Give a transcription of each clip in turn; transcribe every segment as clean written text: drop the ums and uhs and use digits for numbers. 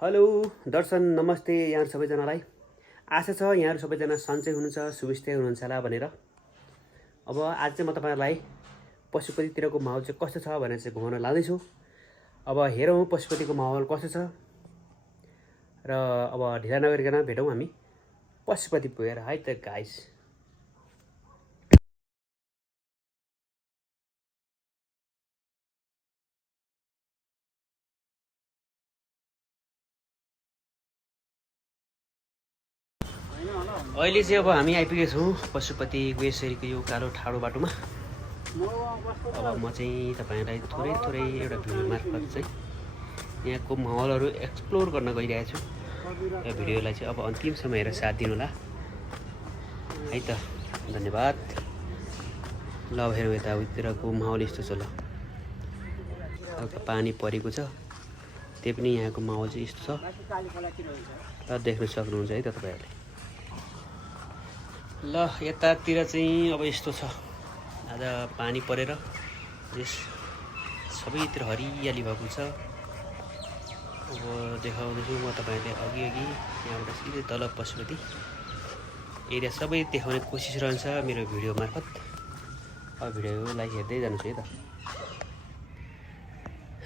Hello दर्शन नमस्ते यहाँ सबैजनालाई। आशा छ यहाँहरू सबैजना सन्चै हुनुहुन्छ, सुविस्तै हुनुहुन्छ होला भनेर। अब आज चाहिँ म तपाईँहरूलाई पशुपतितिरको माहौल चाहिँ कस्तो छ भनेर चाहिँ घुमाउन लाँदैछु। अब हेरौँ पशुपतिको माहौल कस्तो छ र अब ढिला नगरिकन भेटौँ हामी पशुपति पुगेर है त गाइस। अहिले चाहिँ अब हामी आइपुगेका छौँ पशुपति गुहेश्वरीको यो कालो ठाडो बाटोमा। अब म चाहिँ तपाईँलाई थोरै एउटा भिडियो मार्फत चाहिँ यहाँको माहौलहरू एक्सप्लोर गर्न गइरहेको छु। यो भिडियोलाई चाहिँ अब अन्तिमसम्म हेरेर साथ दिनु होला है त। धन्यवाद। ल अब हेरौँ यता उतिरको माहौल यस्तो छ। ल हल्का पानी परेको छ, त्यही पनि यहाँको माहौल चाहिँ यस्तो छ र देख्न सक्नुहुन्छ है त तपाईँहरूले। ल यतातिर चाहिँ अब यस्तो छ, आज पानी परेर यस सबैतिर हरियाली भएको छ। अब देखाउँदैछु म तपाईँहरूले अघि यहाँबाट सिधै तल पशुपति एरिया सबै देखाउने कोसिस रहन्छ मेरो भिडियो मार्फत। अब भिडियोलाई हेर्दै जानुहोस् है त।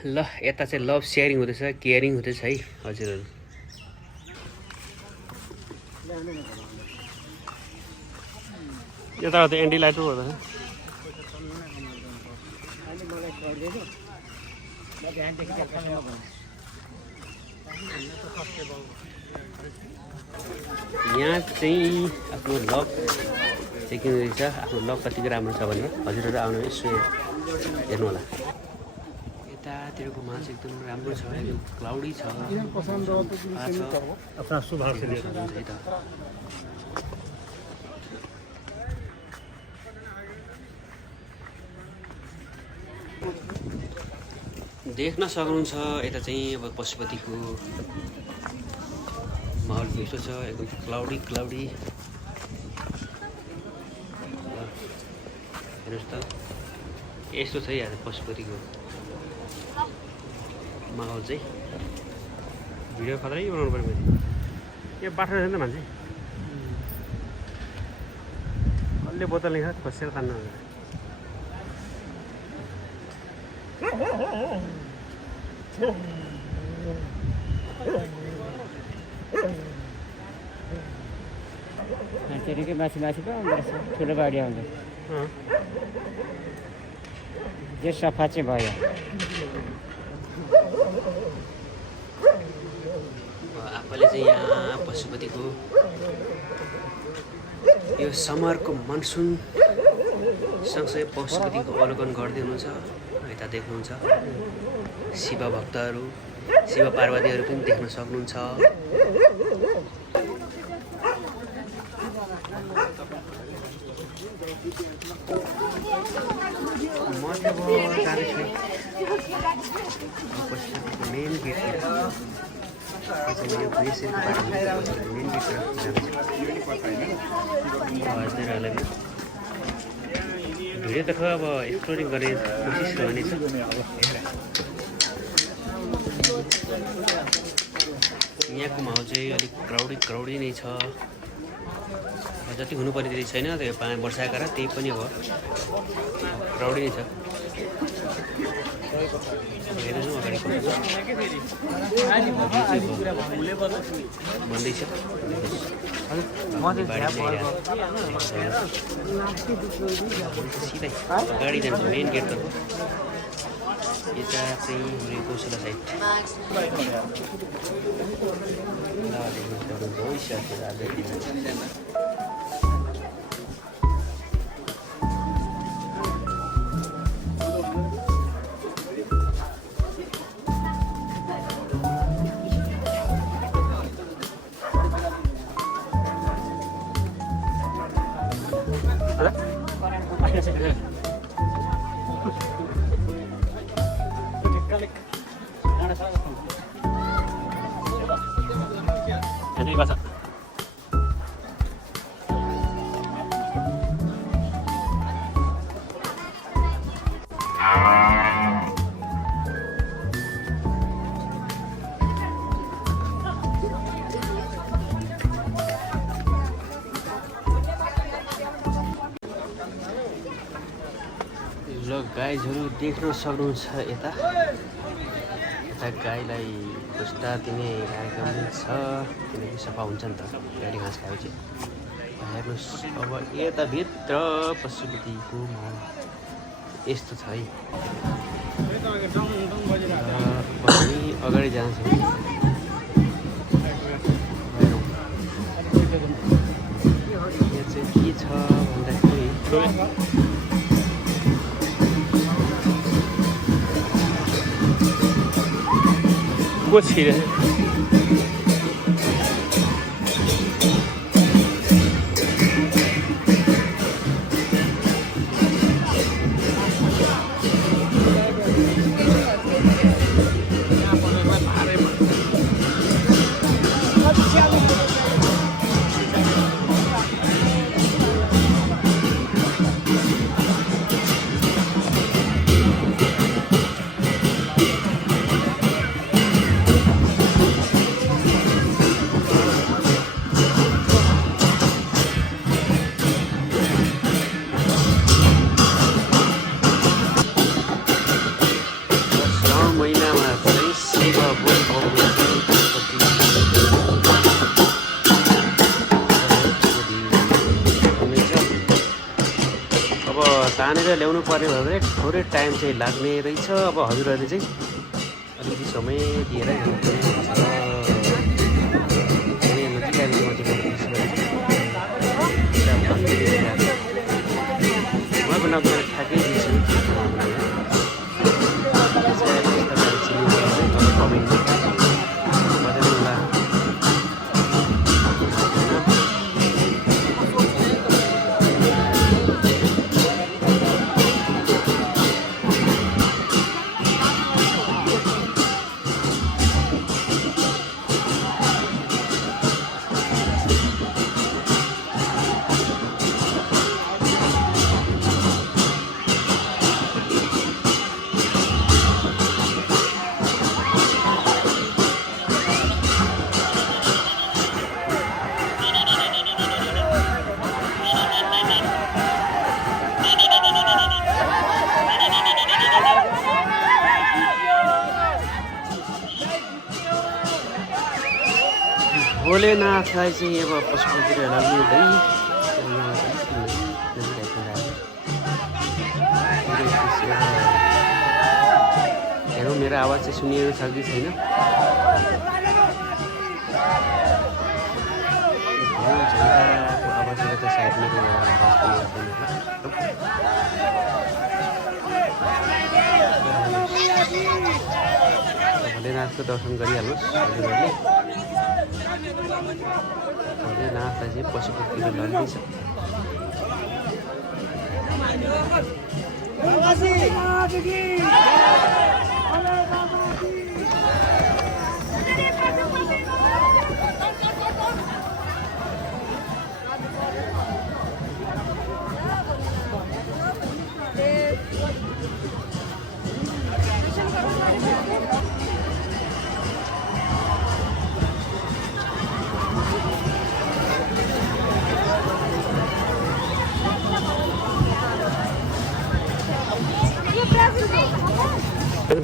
ल यता चाहिँ लभ सेयरिङ हुँदैछ, केयरिङ हुँदैछ है हजुरहरू। यता त एन्टी लाइट पो हुँदैन। यहाँ चाहिँ आफ्नो लक चेकिङ रहेछ, आफ्नो लक कतिको राम्रो छ भनेर हजुरहरू आउनु यसो हेर्नु होला। यतातिरको मान्छे एकदम राम्रो छ, एकदम क्लाउडी छ है त। देख्न सक्नुहुन्छ यता चाहिँ अब पशुपतिको माहौल यस्तो छ, एकदम क्लाउडी। हेर्नुहोस् त यस्तो छ यहाँ पशुपतिको माहौल चाहिँ। भिडियो खतरै बनाउनु पऱ्यो मैले। यहाँ बाटो रहेछ नि त मान्छे, कसले बोतल लेखा खोसेर तान्न। मान्छेकै माथि पो आउँदो रहेछ, ठुलो गाडी आउँदो। जे सफा चाहिँ भयो। आफूले चाहिँ यहाँ पशुपतिको यो समरको मनसुन सँगसँगै पशुपतिको अवलोकन गर्दै हुनुहुन्छ। यता देख्नुहुन्छ शिव भक्तहरू, शिव पार्वतीहरू पनि देख्न सक्नुहुन्छ। म चाहिँ अब जाँदैछु पशुपतिको मेन गेटतिर। यो गुहेश्वरीको बाटो मेन गेटतिर जाँदैछु। भिडियो त अब एक्सप्लोरिङ गर्ने कोसिस रहनेछ। यहाँको माहौल चाहिँ अलिक क्राउडी नै छ। जति हुनुपर्ने त्यति छैन, त्यो वर्षाका कारण त्यही पनि अब क्राउडी नै छ। हेर्नु अगाडि भन्दैछ सिधै अगाडि जान्छ मेन गेटतर्फ। यता चाहिँ गौशाला साइड गाईहरू देख्न सक्नुहुन्छ यता गाईलाई पुस्ता दिने कार्यक्रम छ किनकि सफा हुन्छ नि त गाईले घाँस खाएपछि हेर्नुहोस् अब यताभित्र पशुपतिको माहौल यस्तो छ है हामी अगाडि जान्छौँ यहाँ चाहिँ के छ भन्दाखेरि को छिरे तानेर ल्याउनु पर्ने भयो भने थोरै टाइम चाहिँ लाग्ने रहेछ अब हजुरहरूले चाहिँ अलिकति समय दिएर ठ्याक्कै दिन्छु भोलेनाथलाई चाहिँ अब पशुपतितिर लगिँदै हेरौँ मेरो आवाज चाहिँ सुनिएको छ कि छैन झन्डाको आवाजले त सायद मेरो आवाज भोलेनाथको दर्शन गरिहाल्नुहोस् हजुरहरूले भोलेनाथलाई चाहिँ पशुपतितिर लगिँदैछ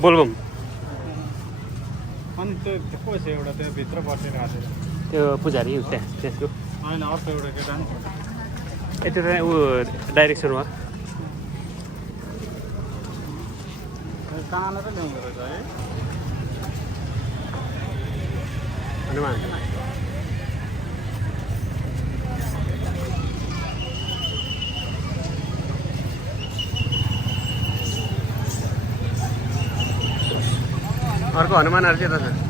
बोलबम अनि त्यो को छ एउटा त्यो भित्र बसेर आएको त्यो पुजारी त्यसको होइन अर्को एउटा केटा नि यति ऊ डाइरेक्सनमा तानेर ल्याउँदो रहेछ है हनुमान अर्को हनुमानहरू चाहिँ यता छ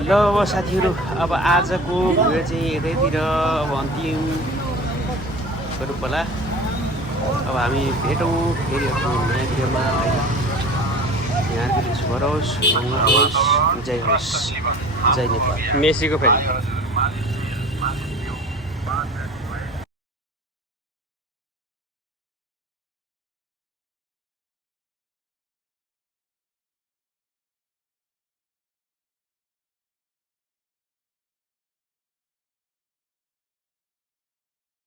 ल अब साथीहरू अब आजको भिडियो चाहिँ यतैतिर अब अन्तिम गरौँ होला अब हामी भेटौँ फेरि नयाँ भिडियोमा यहाँको रिस गरोस् मङ्गल होस् जय होस् जय नेपाल मेसीको फेरि